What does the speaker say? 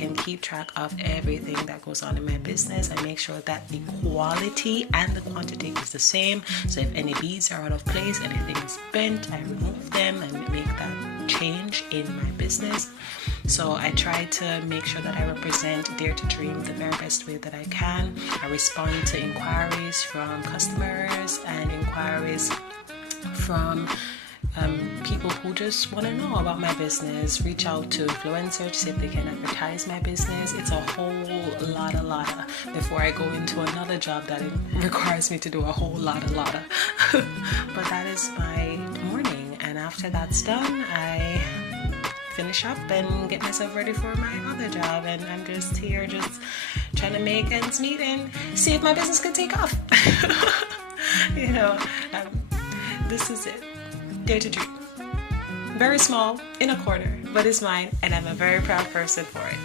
can keep track of everything that goes on in my business. I make sure that the quality and the quantity is the same. So if any beads are out of place, anything is bent, I remove them and make that change in my business. So I try to make sure that I represent Dare to Dream the very best way that I can. I respond to inquiries from customers and inquiries from people who just want to know about my business. Reach out to influencers to see if they can advertise my business. It's a whole lot before I go into another job that it requires me to do a whole lot but that is my morning, and after that's done, I finish up and get myself ready for my other job, and I'm just here just trying to make ends meet and see if my business could take off. This is it. Dare to Dream. Very small, in a corner, but it's mine, and I'm a very proud person for it.